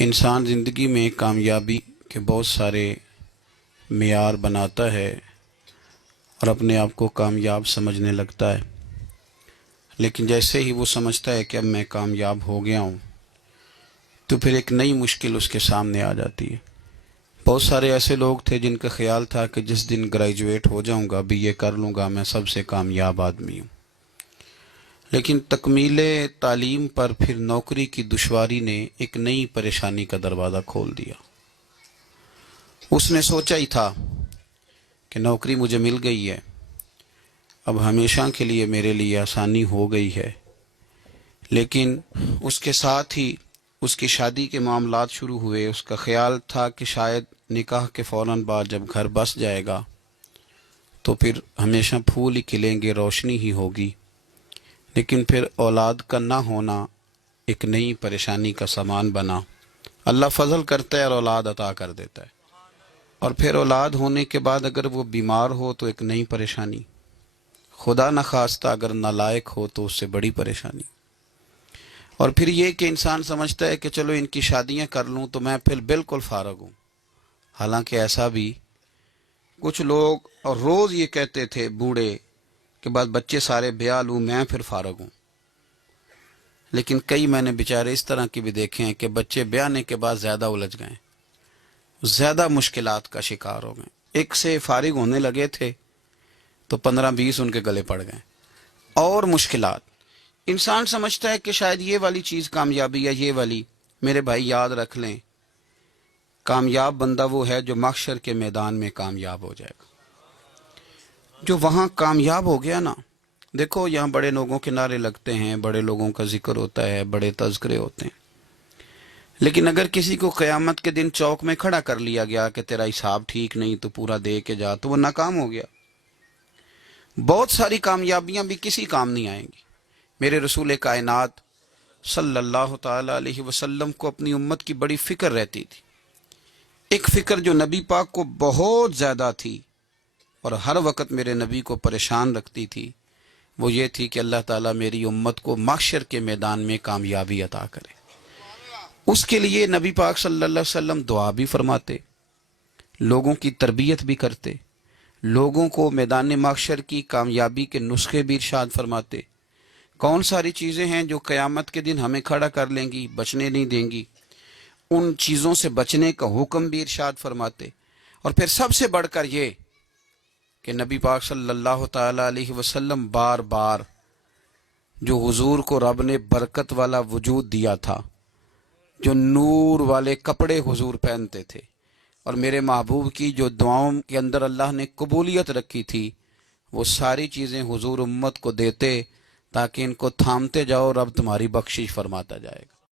انسان زندگی میں کامیابی کے بہت سارے معیار بناتا ہے اور اپنے آپ کو کامیاب سمجھنے لگتا ہے، لیکن جیسے ہی وہ سمجھتا ہے کہ اب میں کامیاب ہو گیا ہوں تو پھر ایک نئی مشکل اس کے سامنے آ جاتی ہے۔ بہت سارے ایسے لوگ تھے جن کا خیال تھا کہ جس دن گریجویٹ ہو جاؤں گا، BA کر لوں گا، میں سب سے کامیاب آدمی ہوں، لیکن تکمیل تعلیم پر پھر نوکری کی دشواری نے ایک نئی پریشانی کا دروازہ کھول دیا۔ اس نے سوچا ہی تھا کہ نوکری مجھے مل گئی ہے، اب ہمیشہ کے لیے میرے لیے آسانی ہو گئی ہے، لیکن اس کے ساتھ ہی اس کی شادی کے معاملات شروع ہوئے۔ اس کا خیال تھا کہ شاید نکاح کے فوراً بعد جب گھر بس جائے گا تو پھر ہمیشہ پھول ہی کھلیں گے، روشنی ہی ہوگی، لیکن پھر اولاد کا نہ ہونا ایک نئی پریشانی کا سامان بنا۔ اللہ فضل کرتا ہے اور اولاد عطا کر دیتا ہے، اور پھر اولاد ہونے کے بعد اگر وہ بیمار ہو تو ایک نئی پریشانی، خدا نخواستہ اگر نالائق ہو تو اس سے بڑی پریشانی، اور پھر یہ کہ انسان سمجھتا ہے کہ چلو ان کی شادیاں کر لوں تو میں پھر بالکل فارغ ہوں۔ حالانکہ ایسا بھی کچھ لوگ اور روز یہ کہتے تھے بوڑھے کہ بعد بچے سارے بیاہ لوں میں پھر فارغ ہوں، لیکن کئی میں نے بیچارے اس طرح کے بھی دیکھے ہیں کہ بچے بیانے کے بعد زیادہ الجھ گئے، زیادہ مشکلات کا شکار ہو گئے۔ ایک سے فارغ ہونے لگے تھے تو 15-20 ان کے گلے پڑ گئے، اور مشکلات۔ انسان سمجھتا ہے کہ شاید یہ والی چیز کامیابی ہے، یہ والی۔ میرے بھائی یاد رکھ لیں، کامیاب بندہ وہ ہے جو محشر کے میدان میں کامیاب ہو جائے گا، جو وہاں کامیاب ہو گیا نا۔ دیکھو یہاں بڑے لوگوں کے نعرے لگتے ہیں، بڑے لوگوں کا ذکر ہوتا ہے، بڑے تذکرے ہوتے ہیں، لیکن اگر کسی کو قیامت کے دن چوک میں کھڑا کر لیا گیا کہ تیرا حساب ٹھیک نہیں تو پورا دے کے جا، تو وہ ناکام ہو گیا۔ بہت ساری کامیابیاں بھی کسی کام نہیں آئیں گی۔ میرے رسول کائنات صلی اللہ تعالی علیہ وسلم کو اپنی امت کی بڑی فکر رہتی تھی۔ ایک فکر جو نبی پاک کو بہت زیادہ تھی اور ہر وقت میرے نبی کو پریشان رکھتی تھی، وہ یہ تھی کہ اللہ تعالیٰ میری امت کو محشر کے میدان میں کامیابی عطا کرے۔ اس کے لیے نبی پاک صلی اللہ علیہ وسلم دعا بھی فرماتے، لوگوں کی تربیت بھی کرتے، لوگوں کو میدان محشر کی کامیابی کے نسخے بھی ارشاد فرماتے۔ کون ساری چیزیں ہیں جو قیامت کے دن ہمیں کھڑا کر لیں گی، بچنے نہیں دیں گی، ان چیزوں سے بچنے کا حکم بھی ارشاد فرماتے۔ اور پھر سب سے بڑھ کر یہ کہ نبی پاک صلی اللہ تعالی علیہ وسلم بار بار جو حضور کو رب نے برکت والا وجود دیا تھا، جو نور والے کپڑے حضور پہنتے تھے، اور میرے محبوب کی جو دعاؤں کے اندر اللہ نے قبولیت رکھی تھی، وہ ساری چیزیں حضور امت کو دیتے تاکہ ان کو تھامتے جاؤ، رب تمہاری بخشش فرماتا جائے گا۔